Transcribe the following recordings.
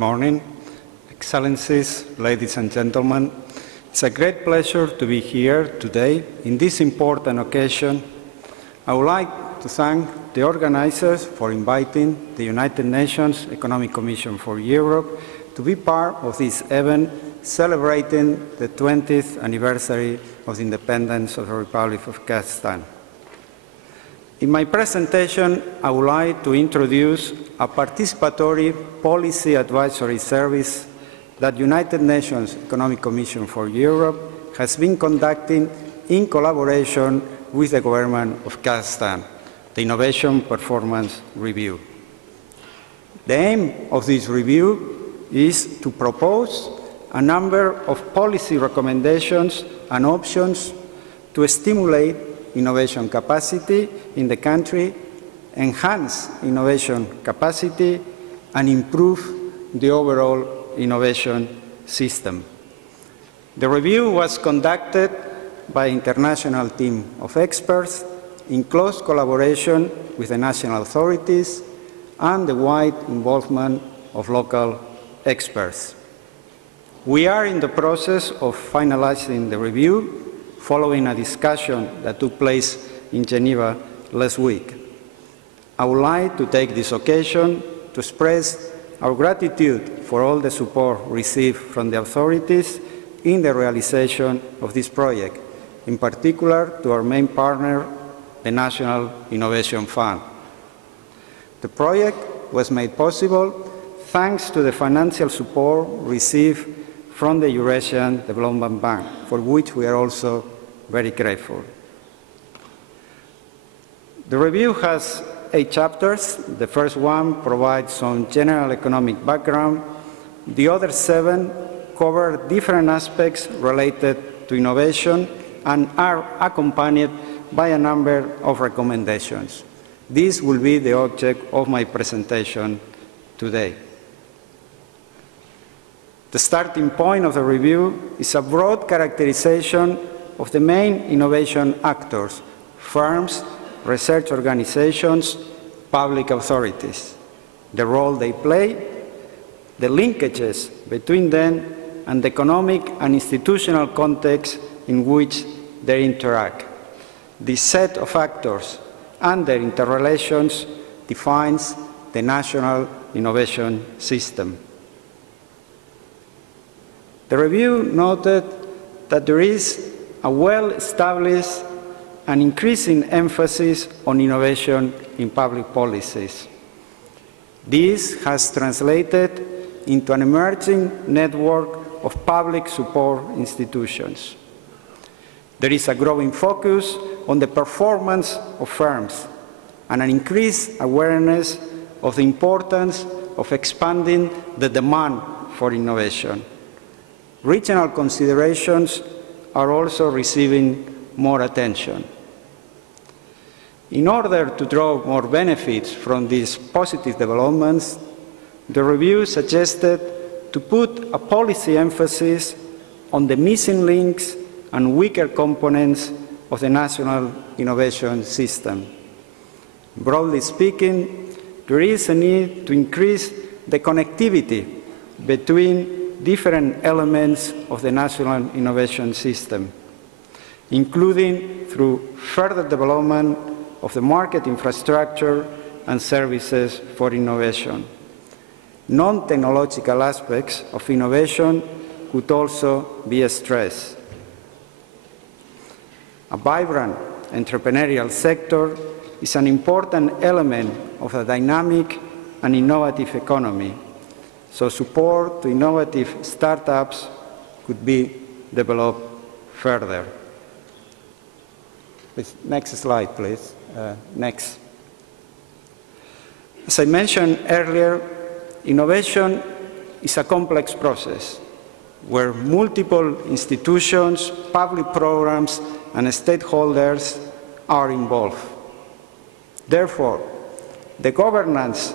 Morning, Excellencies, ladies and gentlemen. It's a great pleasure to be here today in this important occasion. I would like to thank the organizers for inviting the United Nations Economic Commission for Europe to be part of this event celebrating the 20th anniversary of the independence of the Republic of Kazakhstan. In my presentation, I would like to introduce a participatory policy advisory service that United Nations Economic Commission for Europe has been conducting in collaboration with the government of Kazakhstan, the Innovation Performance Review. The aim of this review is to propose a number of policy recommendations and options to stimulate innovation capacity in the country, enhance innovation capacity, and improve the overall innovation system. The review was conducted by an international team of experts in close collaboration with the national authorities and the wide involvement of local experts. We are in the process of finalizing the review following a discussion that took place in Geneva last week. I would like to take this occasion to express our gratitude for all the support received from the authorities in the realization of this project, in particular to our main partner, the National Innovation Fund. The project was made possible thanks to the financial support received from the Eurasian Development Bank, for which we are also very grateful. The review has 8 chapters. The first one provides some general economic background. The other 7 cover different aspects related to innovation and are accompanied by a number of recommendations. This will be the object of my presentation today. The starting point of the review is a broad characterization of the main innovation actors, firms, research organizations, public authorities, the role they play, the linkages between them, and the economic and institutional context in which they interact. This set of actors and their interrelations defines the national innovation system. The review noted that there is a well-established and increasing emphasis on innovation in public policies. This has translated into an emerging network of public support institutions. There is a growing focus on the performance of firms and an increased awareness of the importance of expanding the demand for innovation. Regional considerations are also receiving more attention. In order to draw more benefits from these positive developments, the review suggested to put a policy emphasis on the missing links and weaker components of the national innovation system. Broadly speaking, there is a need to increase the connectivity between different elements of the national innovation system, including through further development of the market infrastructure and services for innovation. Non-technological aspects of innovation could also be stressed. A vibrant entrepreneurial sector is an important element of a dynamic and innovative economy, so support to innovative startups could be developed further. Next slide, please. Next. As I mentioned earlier, innovation is a complex process where multiple institutions, public programs, and stakeholders are involved. Therefore, the governance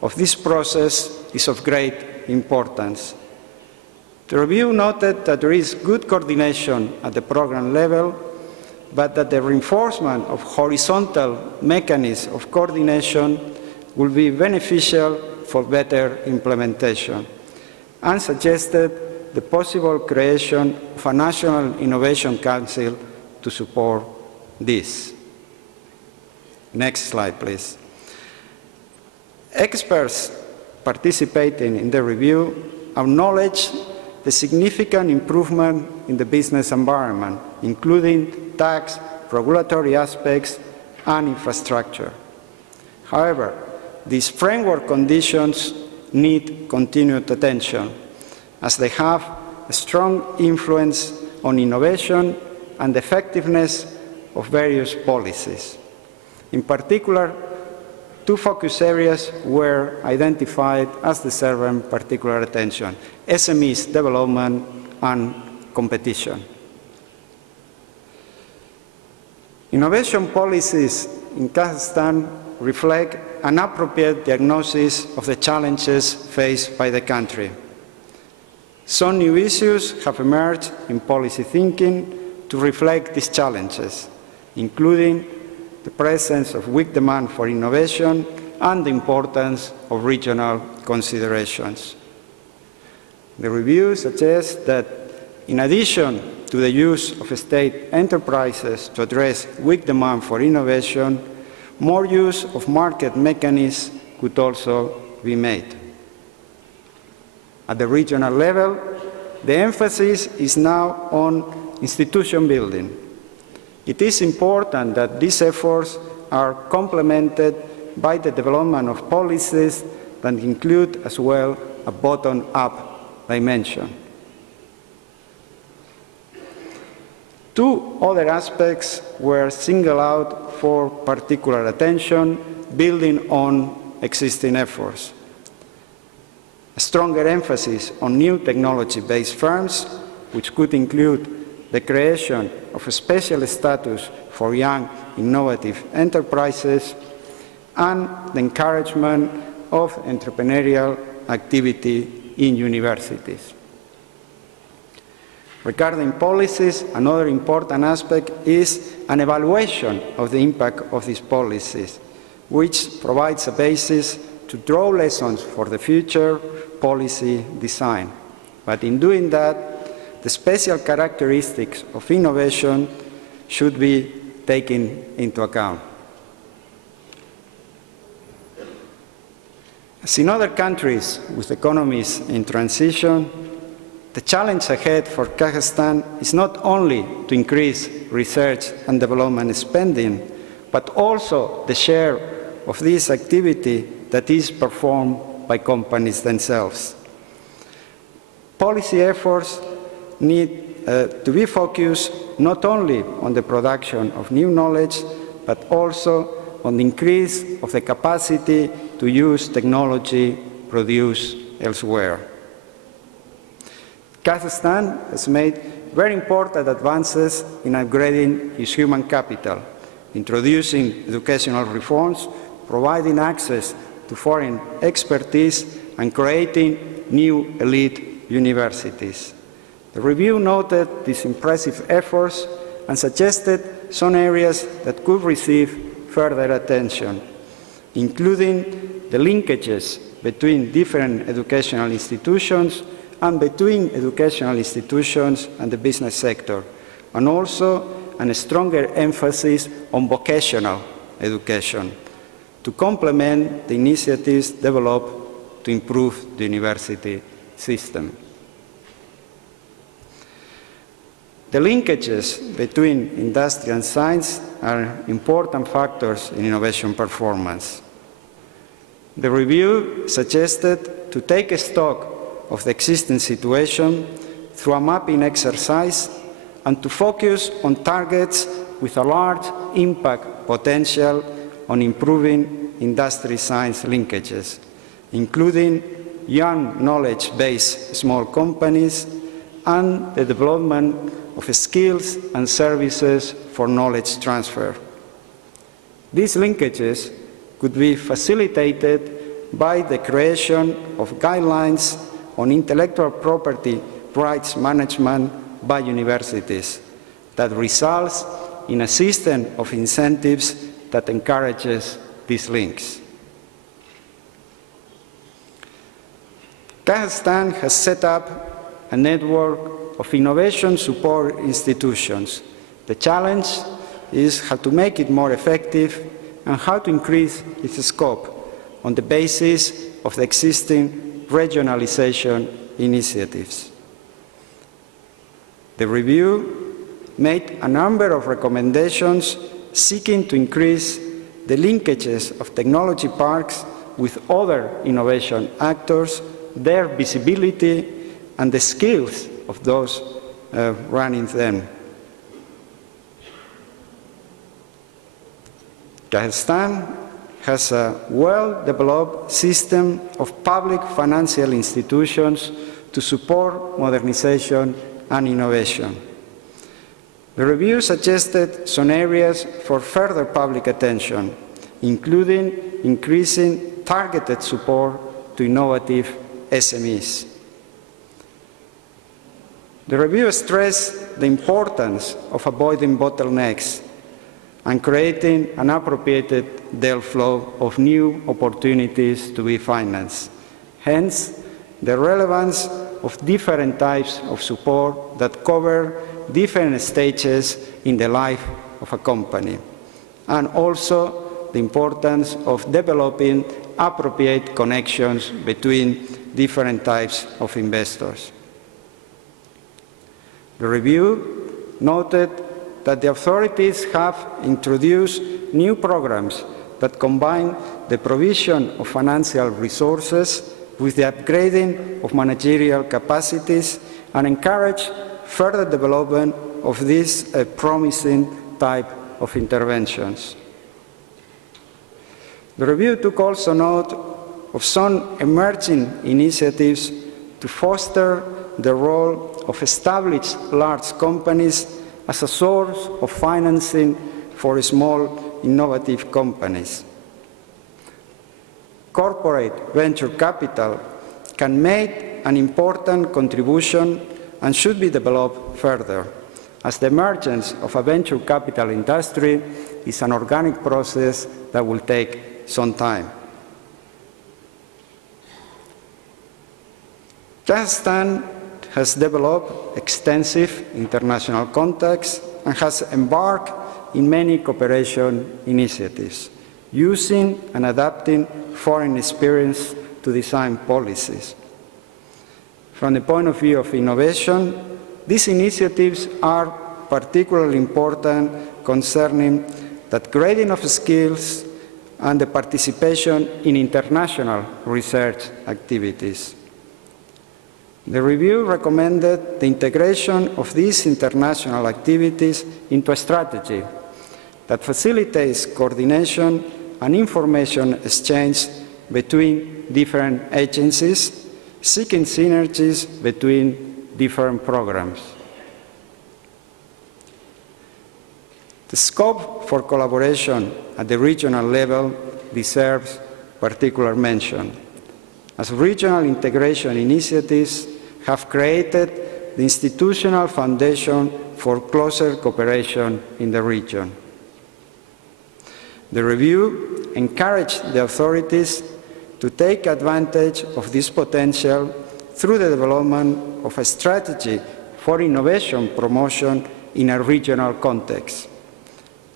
of this process is of great importance. The review noted that there is good coordination at the program level, but that the reinforcement of horizontal mechanisms of coordination will be beneficial for better implementation. and suggested the possible creation of a National Innovation Council to support this. Next slide, please. Experts participating in the review acknowledged the significant improvement in the business environment, including tax, regulatory aspects, and infrastructure. However, these framework conditions need continued attention, as they have a strong influence on innovation and the effectiveness of various policies. In particular, two focus areas were identified as deserving particular attention: SMEs development and competition. Innovation policies in Kazakhstan reflect an appropriate diagnosis of the challenges faced by the country. Some new issues have emerged in policy thinking to reflect these challenges, including the presence of weak demand for innovation and the importance of regional considerations. The review suggests that, in addition to the use of state enterprises to address weak demand for innovation, more use of market mechanisms could also be made. At the regional level, the emphasis is now on institution building. It is important that these efforts are complemented by the development of policies that include as well a bottom-up dimension. Two other aspects were singled out for particular attention, building on existing efforts. A stronger emphasis on new technology-based firms, which could include the creation of a special status for young, innovative enterprises, and the encouragement of entrepreneurial activity in universities. Regarding policies, another important aspect is an evaluation of the impact of these policies, which provides a basis to draw lessons for the future policy design. But in doing that, the special characteristics of innovation should be taken into account. As in other countries with economies in transition, the challenge ahead for Kazakhstan is not only to increase research and development spending, but also the share of this activity that is performed by companies themselves. Policy efforts need to be focused not only on the production of new knowledge, but also on the increase of the capacity to use technology produced elsewhere. Kazakhstan has made very important advances in upgrading its human capital, introducing educational reforms, providing access to foreign expertise, and creating new elite universities. The review noted these impressive efforts and suggested some areas that could receive further attention, including the linkages between different educational institutions and between educational institutions and the business sector, and also a stronger emphasis on vocational education to complement the initiatives developed to improve the university system. The linkages between industry and science are important factors in innovation performance. The review suggested to take stock of the existing situation through a mapping exercise and to focus on targets with a large impact potential on improving industry-science linkages, including young knowledge-based small companies and the development of skills and services for knowledge transfer. These linkages could be facilitated by the creation of guidelines on intellectual property rights management by universities that results in a system of incentives that encourages these links. Kazakhstan has set up a network of innovation support institutions. The challenge is how to make it more effective and how to increase its scope on the basis of the existing regionalization initiatives. The review made a number of recommendations seeking to increase the linkages of technology parks with other innovation actors, their visibility, and the skills of those running them. Kazakhstan has a well-developed system of public financial institutions to support modernization and innovation. The review suggested some areas for further public attention, including increasing targeted support to innovative SMEs. The review stressed the importance of avoiding bottlenecks and creating an appropriate deal flow of new opportunities to be financed. Hence, the relevance of different types of support that cover different stages in the life of a company, and also the importance of developing appropriate connections between different types of investors. The review noted that the authorities have introduced new programs that combine the provision of financial resources with the upgrading of managerial capacities and encourage further development of this promising type of interventions. The review took also note of some emerging initiatives to foster the role of established large companies as a source of financing for small, innovative companies. Corporate venture capital can make an important contribution and should be developed further, as the emergence of a venture capital industry is an organic process that will take some time. Kazakhstan has developed extensive international contacts and has embarked in many cooperation initiatives, using and adapting foreign experience to design policies. From the point of view of innovation, these initiatives are particularly important concerning the grading of skills and the participation in international research activities. The review recommended the integration of these international activities into a strategy that facilitates coordination and information exchange between different agencies, seeking synergies between different programs. The scope for collaboration at the regional level deserves particular mention, as regional integration initiatives have created the institutional foundation for closer cooperation in the region. The review encouraged the authorities to take advantage of this potential through the development of a strategy for innovation promotion in a regional context,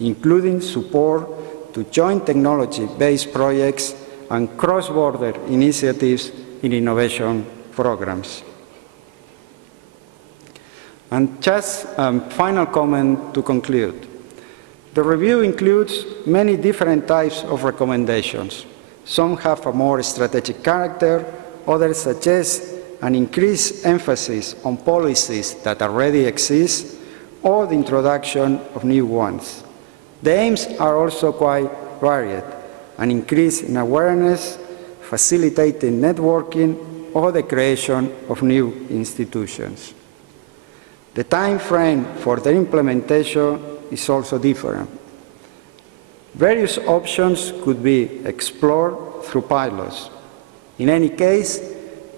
including support to joint technology-based projects and cross-border initiatives in innovation programs. And just a final comment to conclude. The review includes many different types of recommendations. Some have a more strategic character, others suggest an increased emphasis on policies that already exist, or the introduction of new ones. The aims are also quite varied: an increase in awareness, facilitating networking, or the creation of new institutions. The time frame for their implementation is also different. Various options could be explored through pilots. In any case,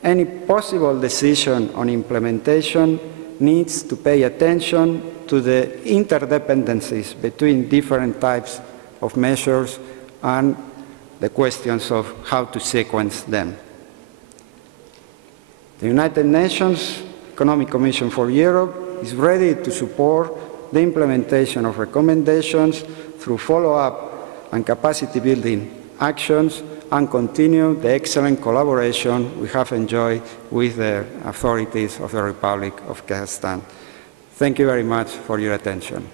any possible decision on implementation needs to pay attention to the interdependencies between different types of measures and the questions of how to sequence them. The United Nations Economic Commission for Europe is ready to support the implementation of recommendations through follow-up and capacity-building actions and continue the excellent collaboration we have enjoyed with the authorities of the Republic of Kazakhstan. Thank you very much for your attention.